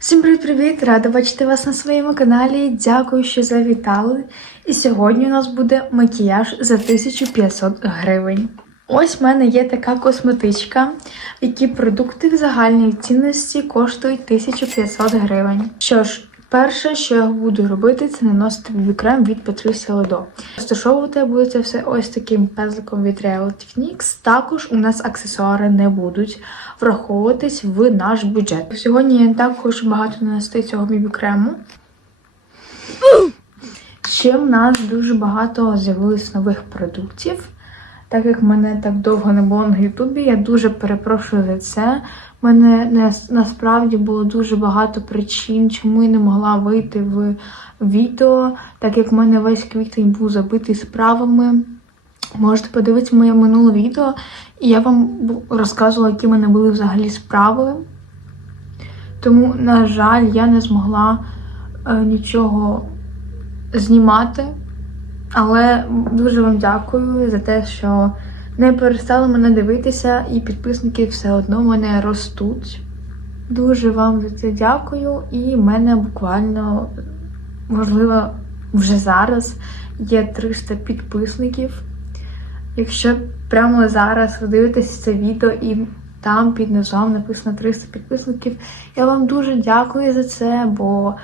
Всім привіт-привіт! Рада бачити вас на своєму каналі. Дякую, що завітали. І сьогодні у нас буде макіяж за 1500 гривень. Ось в мене є така косметичка, які продукти в загальній цінності коштують 1500 гривень. Що ж, перше, що я буду робити, це наносити бібі-крем від Patricia Ледо. Розташовувати я буду це все ось таким пензликом від Real Techniques. Також у нас аксесуари не будуть враховуватись в наш бюджет. Сьогодні я також багато нанести цього бібі-крему. Ще в нас дуже багато з'явилось нових продуктів. Так як мене так довго не було на Ютубі, я дуже перепрошую за це. У мене не, насправді було дуже багато причин, чому я не могла вийти в відео, так як в мене весь квітень був забитий справами. Можете подивитися моє минуле відео, і я вам розказувала, які в мене були взагалі справи. Тому, на жаль, я не змогла е, нічого знімати. Але дуже вам дякую за те, що не перестали мене дивитися, і підписники все одно мене ростуть. Дуже вам за це дякую. І в мене буквально, можливо, вже зараз є 300 підписників. Якщо прямо зараз ви дивитесь це відео і там під низом написано 300 підписників, я вам дуже дякую за це, бо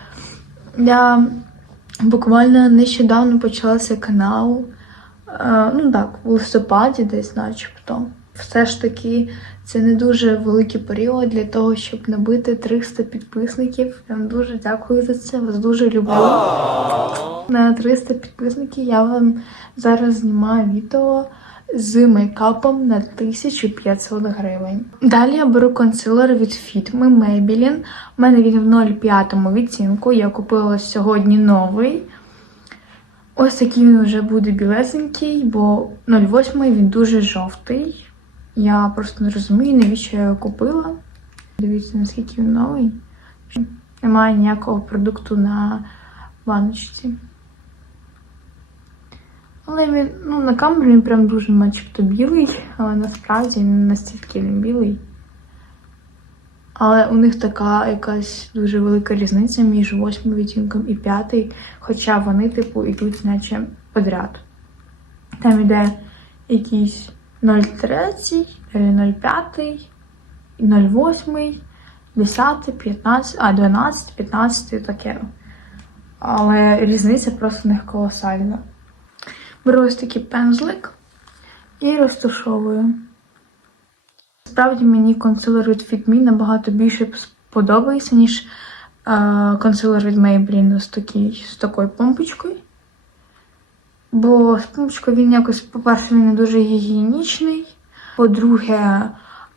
я буквально нещодавно почала цей канал. Е, ну так, в листопаді десь начебто. Все ж таки, це не дуже великий період для того, щоб набити 300 підписників. Я вам дуже дякую за це. Вас дуже люблю. На 300 підписників я вам зараз знімаю відео з мейкапом на 1500 гривень. Далі я беру консилер від Fitme Maybelline. У мене він в 0,5 відтінку. Я купила сьогодні новий. Ось такий він вже буде білесенький, бо 0,8 він дуже жовтий. Я просто не розумію, навіщо я його купила. Дивіться, наскільки він новий. Немає ніякого продукту на баночці. Але він, ну, на камері він прям дуже начебто білий, але насправді він настільки він білий. Але у них така якась дуже велика різниця між восьмим відтінком і п'ятий, хоча вони, типу, йдуть наче подряд. Там іде якийсь 0,3, 0,5, 0,8, 10, 15, а 12, 15 таке. Але різниця просто в них колосальна. Беру ось такий пензлик і розташовую. Справді мені консилер від Fit Me набагато більше сподобається, ніж е, консилер від Maybelline з, такий, з такою помпочкою. Бо з помпочкою він якось, по-перше, він не дуже гігієнічний. По-друге,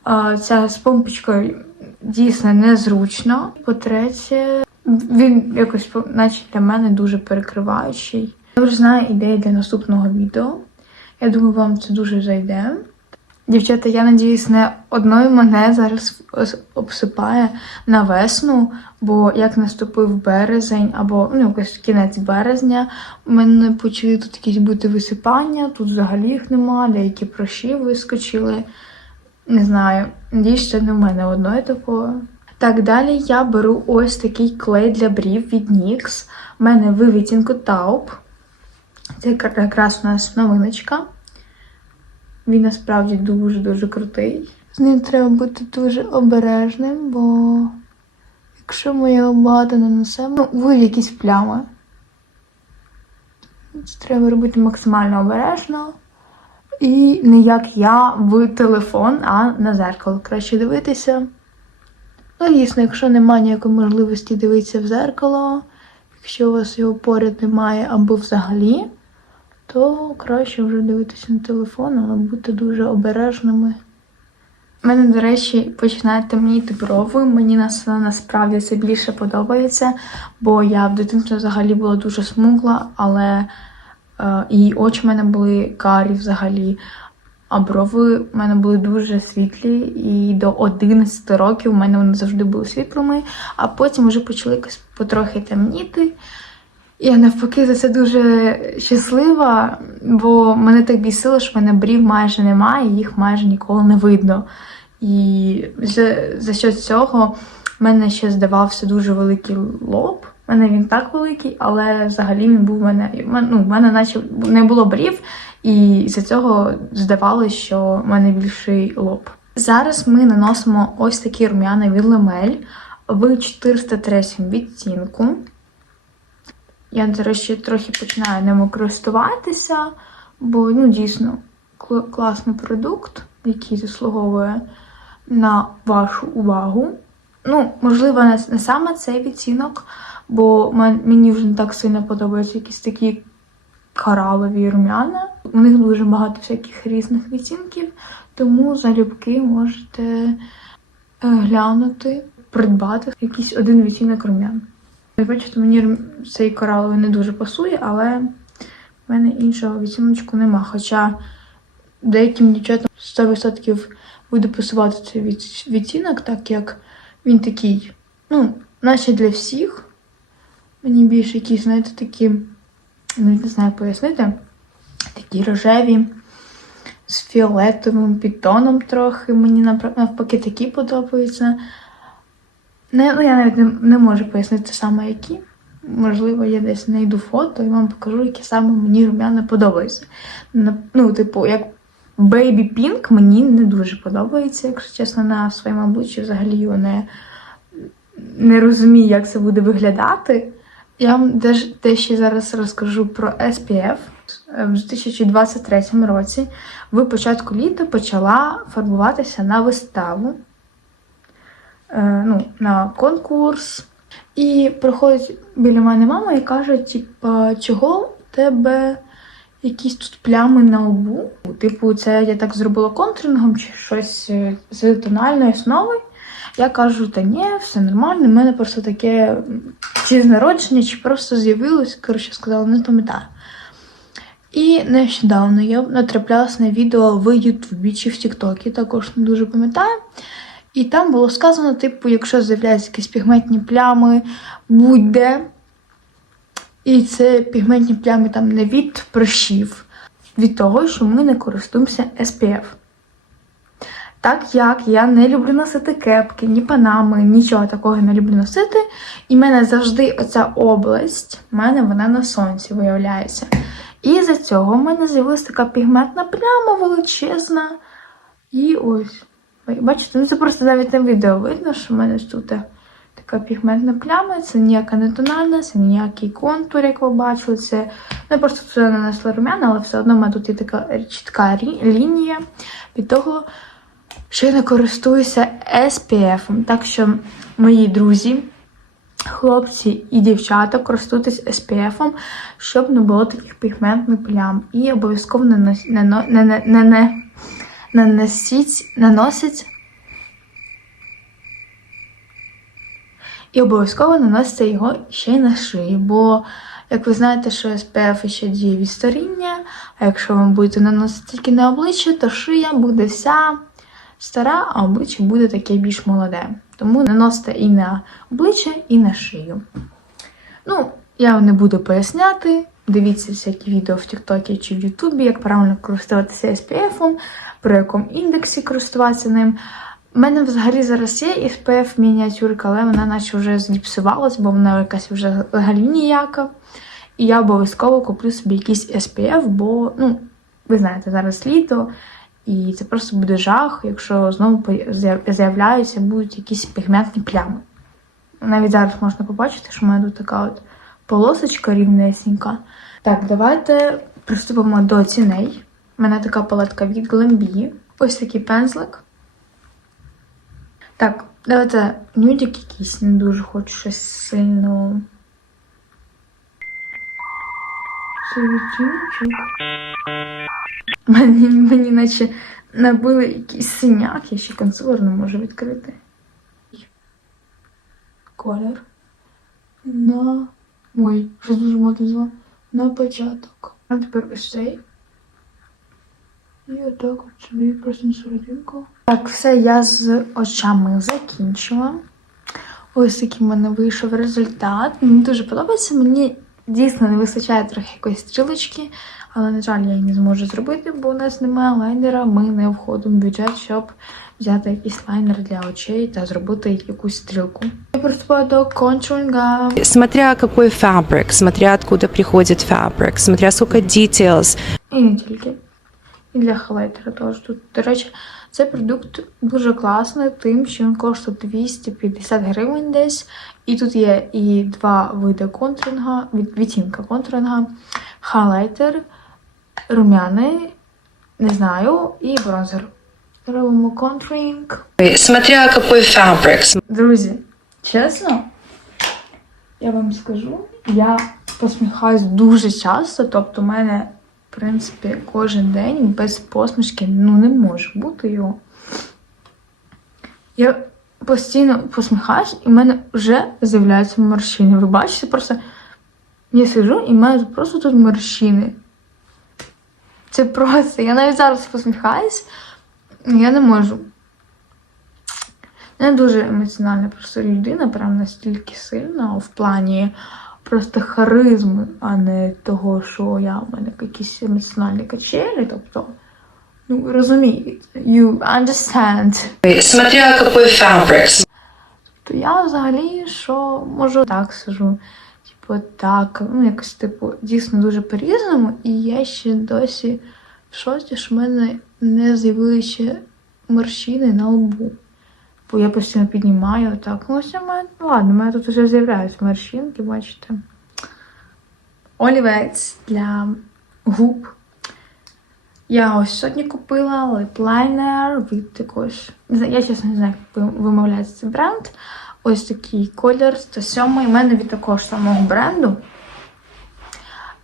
е, ця з помпочкою дійсно незручно. По-третє, він якось, наче для мене, дуже перекриваючий. Я вже знаю ідеї для наступного відео. Я думаю, вам це дуже зайде. Дівчата, я надіюсь, не одною мене зараз обсипає на весну, бо як наступив березень або ну, якось кінець березня, у мене почали тут якісь бути висипання, тут взагалі їх нема, деякі прощі вискочили. Не знаю, надіюсь, це не в мене одної такого. Так, далі я беру ось такий клей для брів від NYX. У мене в відтінку Taupe. Це якраз у нас новиночка. Він насправді дуже-дуже крутий. З ним треба бути дуже обережним, бо якщо ми його багато нанесемо, ну, вийде якісь плями. Це треба робити максимально обережно. І не як я в телефон, а на зеркало. Краще дивитися. Ну, дійсно, якщо немає ніякої можливості дивитися в зеркало, якщо у вас його поряд немає або взагалі, то краще вже дивитися на телефон, але бути дуже обережними. У мене, до речі, починають темніти брови. Мені нас насправді це більше подобається, бо я в дитинстві взагалі була дуже смугла, але е, і очі в мене були карі взагалі. А брови в мене були дуже світлі, і до 11 років у мене вони завжди були світлими, а потім вже почали якось потрохи темніти. Я навпаки за це дуже щаслива, бо мене так бісило, що в мене брів майже немає, їх майже ніколи не видно. І за, за що цього в мене ще здавався дуже великий лоб. У мене він так великий, але взагалі він був в мене. Ну, в мене наче не було брів, і з цього здавалося, що в мене більший лоб. Зараз ми наносимо ось такі рум'яна від Ламель в 403 відтінку. Я, до речі, трохи починаю ними користуватися, бо ну, дійсно кл- класний продукт, який заслуговує на вашу увагу. Ну, можливо, не, не саме цей відтінок, бо мені вже не так сильно подобаються якісь такі коралові рум'яна. У них дуже багато всяких різних відтінків, тому залюбки можете е, глянути, придбати якийсь один відтінок рум'ян. Ви бачите, мені цей кораловий не дуже пасує, але в мене іншого відтіночку нема. Хоча деяким дівчатам 100% буде пасувати цей від- відтінок, так як він такий, ну, наче для всіх. Мені більше якісь, знаєте, такі, ну, не знаю, як пояснити, такі рожеві, з фіолетовим підтоном трохи. Мені навпаки такі подобаються. Не, ну, я навіть не, не можу пояснити саме які. Можливо, я десь знайду фото і вам покажу, які саме мені рум'яна подобаються. Ну, типу, як Pink мені не дуже подобається, якщо чесно, на своєму обличчі взагалі його не, не розумію, як це буде виглядати. Я вам дещо зараз розкажу про SPF. В 2023 році в початку літа почала фарбуватися на виставу, е, ну, на конкурс. І приходить біля мене мама і каже: типа, чого в тебе якісь тут плями на лбу? Типу, це я так зробила контурингом чи щось е, з тональної основи. Я кажу, та ні, все нормально, в мене просто таке чи з народження, чи просто з'явилось, коротше, сказала, не пам'ятаю. І нещодавно я натраплялася на відео в Ютубі чи в Тіктокі, також не дуже пам'ятаю. І там було сказано, типу, якщо з'являються якісь пігментні плями, будь-де. І це пігментні плями там не від прищів, від того, що ми не користуємося SPF. Так як я не люблю носити кепки, ні панами, нічого такого не люблю носити. І в мене завжди оця область, в мене вона на сонці виявляється. І за цього в мене з'явилася така пігментна пляма величезна. І ось. Ви Бачите, ну це просто навіть на відео видно, що в мене тут така пігментна пляма. Це ніяка не тональна, це ніякий контур, як ви бачили. Це не просто туди нанесла румяна, але все одно в мене тут є така чітка лінія від того, що я не користуюся SPF. Так що, мої друзі, хлопці і дівчата користуйтесь SPF, щоб не було таких пігментних плям. І обов'язково нано- не, не, не, не, наносіть, наносить. І обов'язково наносите його ще й на шиї, бо, як ви знаєте, що SPF ще діє від старіння, а якщо ви будете наносити тільки на обличчя, то шия буде вся стара, а обличчя буде таке більш молоде. Тому наносите і на обличчя, і на шию. Ну, я не буду поясняти. Дивіться всякі відео в Тіктокі чи в Ютубі, як правильно користуватися SPF, при якому індексі користуватися ним. У мене взагалі зараз є SPF мініатюрка, але вона наче вже зіпсувалась, бо вона якась вже взагалі ніяка. І я обов'язково куплю собі якийсь SPF, бо, ну, ви знаєте, зараз літо, і це просто буде жах, якщо знову з'являються будуть якісь пігментні плями. Навіть зараз можна побачити, що в мене тут така от полосочка рівнесенька. Так, давайте приступимо до ціней. У мене така палетка від Glambi. Ось такий пензлик. Так, давайте нюдик якийсь, не дуже хочу щось сильно. Це відтіночок. Мені, мені наче набили якийсь синяк, я ще консилер не можу відкрити. Колір. На. Ой, що дуже модно звала. На початок. А тепер ось цей. І отак от собі просто серединку. Так, все, я з очами закінчила. Ось такий в мене вийшов результат. Мені дуже подобається. Мені дійсно не вистачає трохи якоїсь стрілочки, Але, на жаль, я її не зможу зробити, бо у нас немає лайнера. Ми не входимо в бюджет, щоб взяти якийсь лайнер для очей та зробити якусь стрілку. Я приступаю до контуринга. Смотря какой фабрик, смотря откуда приходит фабрик, смотря сколько details. І не тільки. І для хайлайтера теж тут. До речі, цей продукт дуже класний, тим, що він коштує 250 гривень десь. І тут є і два види контуринга, від, відтінка контуринга, хайлайтер, рум'яний, не знаю, і бронзер. Робимо контуринг. Смотря какой фабрик, Друзі, чесно, я вам скажу, я посміхаюсь дуже часто, тобто, в мене, в принципі, кожен день без посмішки ну, не може бути його. Я постійно посміхаюсь, і в мене вже з'являються морщини. Ви бачите, просто я сижу і мене просто тут морщини. Це просто. Я навіть зараз посміхаюсь, я не можу. Не дуже емоціональна просто людина, прям настільки сильна в плані просто харизми, а не того, що я в мене якісь емоціональні качелі. Тобто, ну розумієте, you understand. смотря какой фабрик, То я взагалі що можу так сижу. Типу, так, ну якось типу, дійсно дуже по-різному, і я ще досі в шоці, що в мене не з'явилися морщини на лбу. Бо я постійно піднімаю так. Ну, ось мене, ладно, у мене тут вже з'являються морщинки, бачите. Олівець для губ. Я ось сьогодні купила лайнер від знаю, Я чесно не знаю, як вимовляється цей бренд. Ось такий колір 107 У мене від такого ж самого бренду.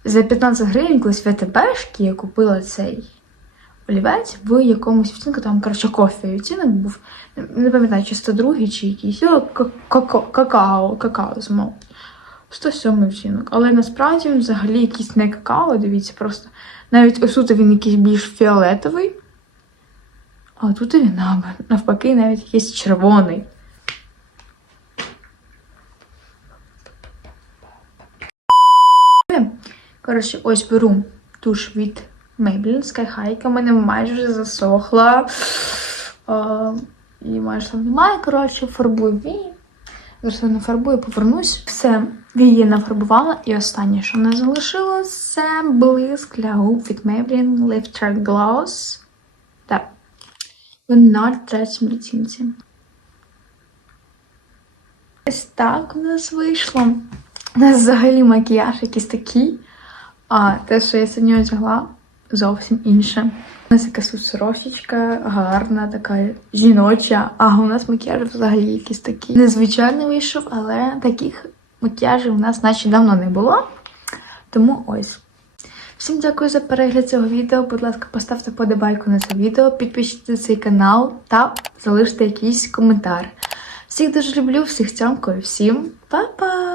За 15 гривень колись в АТБшки я купила цей олівець в якомусь відтінку, там, коротше, кофе відтінок був. Не пам'ятаю, чи 102 чи якийсь. Какао, какао, змов. 107 відтінок. Але насправді він взагалі якийсь не какао, дивіться, просто навіть ось він якийсь більш фіолетовий. А тут він нав- навпаки навіть якийсь червоний. Коротше, ось беру туш від High, яка в мене майже вже засохла. А, і майже там немає. Коротше, фарбую вії. Зараз я нафарбую, повернусь. Все, вії нафарбувала. І останнє, що нас залишилось, це блиск для губ від Maybelline Lifter Gloss. Так. В 0,3 відтінці. Ось так у нас вийшло. У нас взагалі макіяж якийсь такий. А те, що я сьогодні одягла, зовсім інше. У нас якась сорочечка гарна, така жіноча. А у нас макіяж взагалі якийсь такий незвичайний вийшов, але таких макіяжів у нас наче давно не було. Тому ось. Всім дякую за перегляд цього відео. Будь ласка, поставте подобайку на це відео, підпишіться на цей канал та залиште якийсь коментар. Всіх дуже люблю, всіх цьомкою, всім па-па!